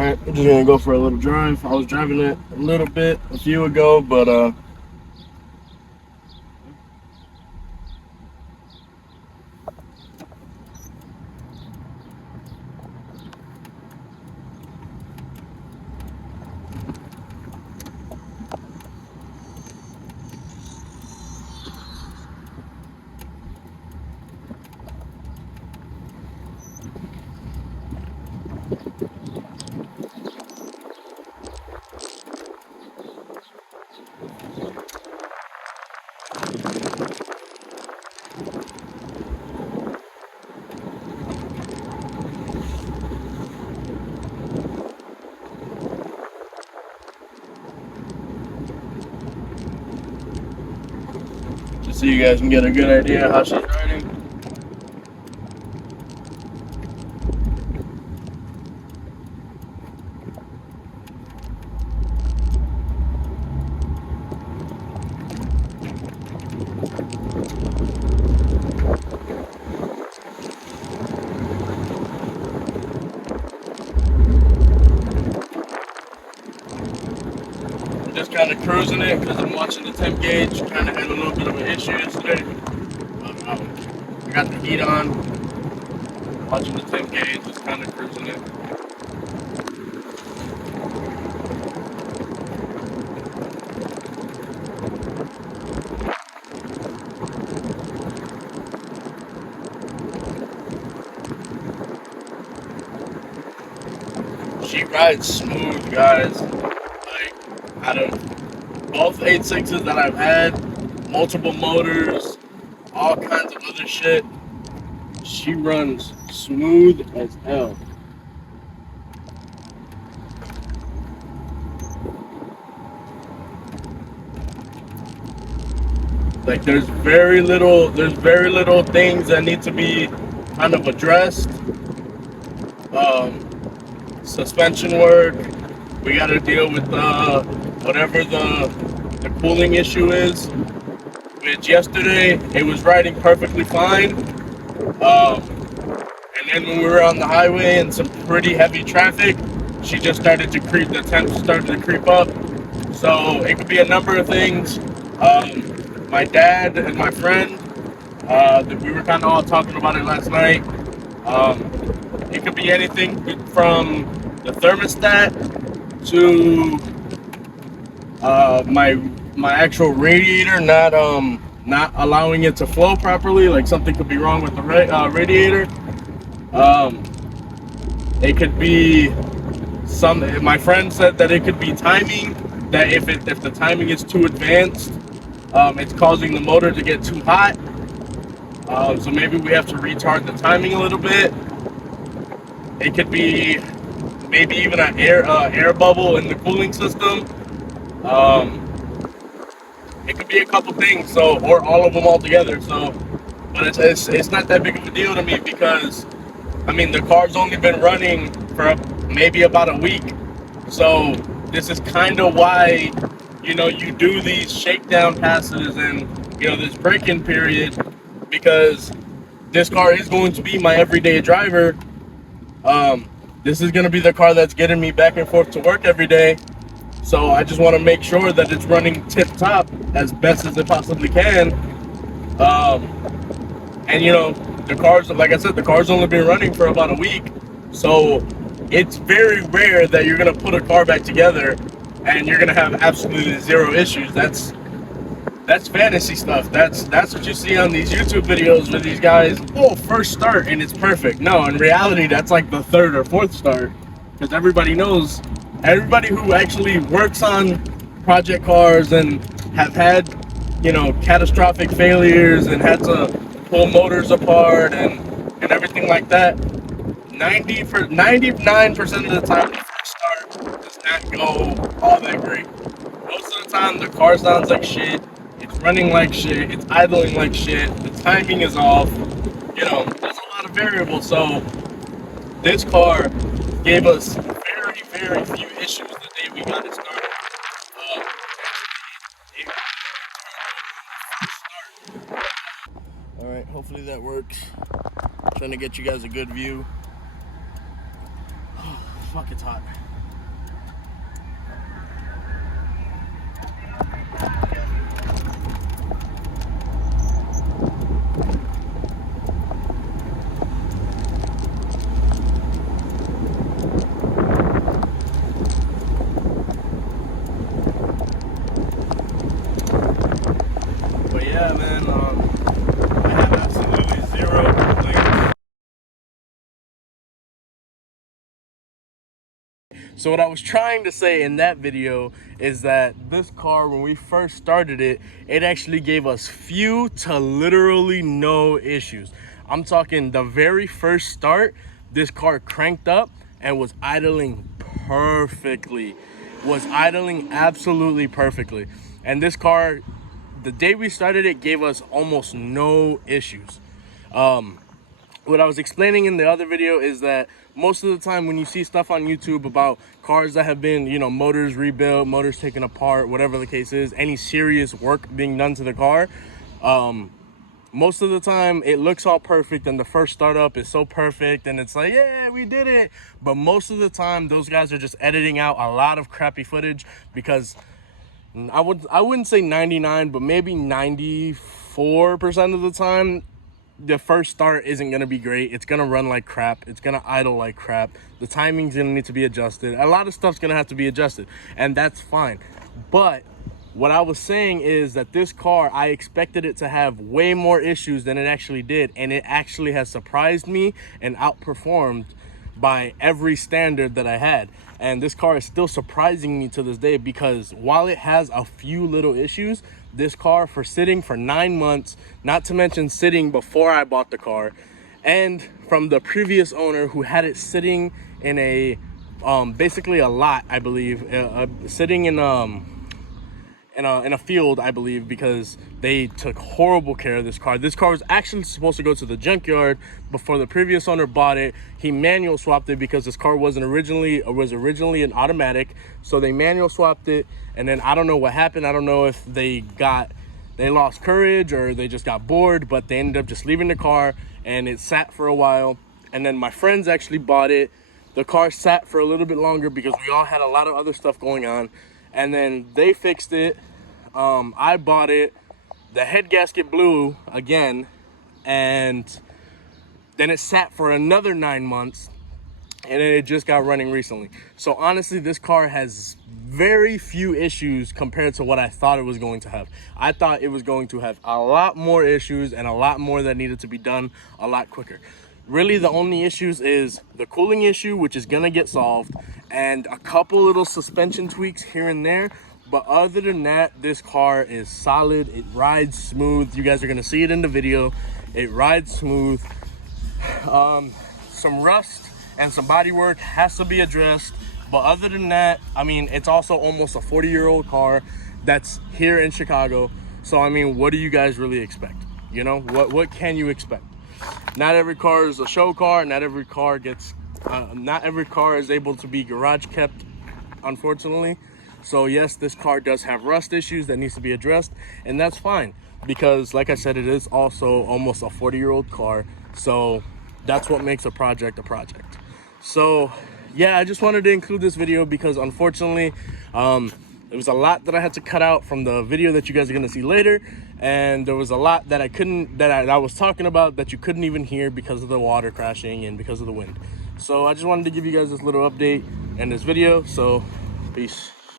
Alright, we're just gonna go for a little drive. I was driving it a little bit a few ago, but just so you guys can get a good idea how she's riding. I'm just kind of cruising it because I'm watching the temp gauge. Kind of had a little bit of an issue yesterday. But, I got the heat on, watching the temp gauge, just kind of cruising it. She rides smooth, guys. Like, out of both 86s that I've had, multiple motors, all kinds of other shit, she runs smooth as hell. Like there's very little things that need to be kind of addressed. Suspension work. We got to deal with whatever the cooling issue is. Which yesterday it was riding perfectly fine. And then when we were on the highway and some pretty heavy traffic, she just started to creep. The temps started to creep up. So it could be a number of things. My dad and my friend, we were kind of all talking about it last night. It could be anything from the thermostat to my actual radiator not allowing it to flow properly. Like something could be wrong with the radiator. It could be some. My friend said that it could be timing. That if the timing is too advanced, it's causing the motor to get too hot. So maybe we have to retard the timing a little bit. It could be maybe even an air bubble in the cooling system. It could be a couple things, or all of them all together. So, but it's not that big of a deal to me because, I mean, the car's only been running for maybe about a week. So this is kind of why, you do these shakedown passes and, this break-in period, because this car is going to be my everyday driver. This is going to be the car that's getting me back and forth to work every day. So I just want to make sure that it's running tip-top as best as it possibly can. And the car's, like I said, the car's only been running for about a week. So it's very rare that you're going to put a car back together and you're going to have absolutely zero issues. That's fantasy stuff. That's what you see on these YouTube videos where these guys, first start and it's perfect. No, in reality, that's like the third or fourth start, because everybody who actually works on project cars and have had, catastrophic failures and had to pull motors apart and everything like that, 99% of the time, the first start does not go all that great. Most of the time, the car sounds like shit. It's running like shit. It's idling like shit. The timing is off. There's a lot of variables. So this car gave us very, very few issues the day we got it started. All right, hopefully that works. Trying to get you guys a good view. Oh, fuck, it's hot. yeah, man, I have absolutely zero complaints. So what I was trying to say in that video is that this car, when we first started it, it actually gave us few to literally no issues. I'm talking the very first start, this car cranked up and was idling perfectly. Was idling absolutely perfectly. And this car, the day we started it, gave us almost no issues. What I was explaining in the other video is that most of the time when you see stuff on YouTube about cars that have been, you know, motors rebuilt, motors taken apart, whatever the case is, any serious work being done to the car, most of the time it looks all perfect and the first startup is so perfect and it's like, yeah, we did it. But most of the time those guys are just editing out a lot of crappy footage, because I wouldn't say 99, but maybe 94% of the time the first start isn't going to be great. It's going to run like crap. It's going to idle like crap. The timing's going to need to be adjusted. A lot of stuff's going to have to be adjusted, and that's fine. But what I was saying is that this car, I expected it to have way more issues than it actually did, and it actually has surprised me and outperformed by every standard that I had. And this car is still surprising me to this day, because while it has a few little issues, this car, for sitting for 9 months, not to mention sitting before I bought the car, and from the previous owner who had it sitting in a basically a lot, I believe, sitting in a field, I believe, because they took horrible care of this car. This car was actually supposed to go to the junkyard before the previous owner bought it. He manual swapped it because this car was originally an automatic, so they manual swapped it. And then I don't know what happened. I don't know if they lost courage or they just got bored, but they ended up just leaving the car and it sat for a while. And then my friends actually bought it. The car sat for a little bit longer because we all had a lot of other stuff going on. And then they fixed it. I bought it. The head gasket blew again, and then it sat for another 9 months, and then it just got running recently. So honestly, this car has very few issues compared to what I thought it was going to have. I thought it was going to have a lot more issues and a lot more that needed to be done a lot quicker. Really, the only issues is the cooling issue, which is gonna get solved, and a couple little suspension tweaks here and there. But other than that, this car is solid. It rides smooth. You guys are gonna see it in the video. It rides smooth. Some rust and some body work has to be addressed. But other than that, I mean, it's also almost a 40-year-old car that's here in Chicago. So I mean, what do you guys really expect? You know, what can you expect? Not every car is a show car. Not every car is able to be garage kept, unfortunately. So yes, this car does have rust issues that needs to be addressed, and that's fine, because like I said, it is also almost a 40-year-old car. So that's what makes a project a project. So yeah, I just wanted to include this video because unfortunately there was a lot that I had to cut out from the video that you guys are going to see later, and there was a lot that I was talking about that you couldn't even hear because of the water crashing and because of the wind. So I just wanted to give you guys this little update in this video. So peace.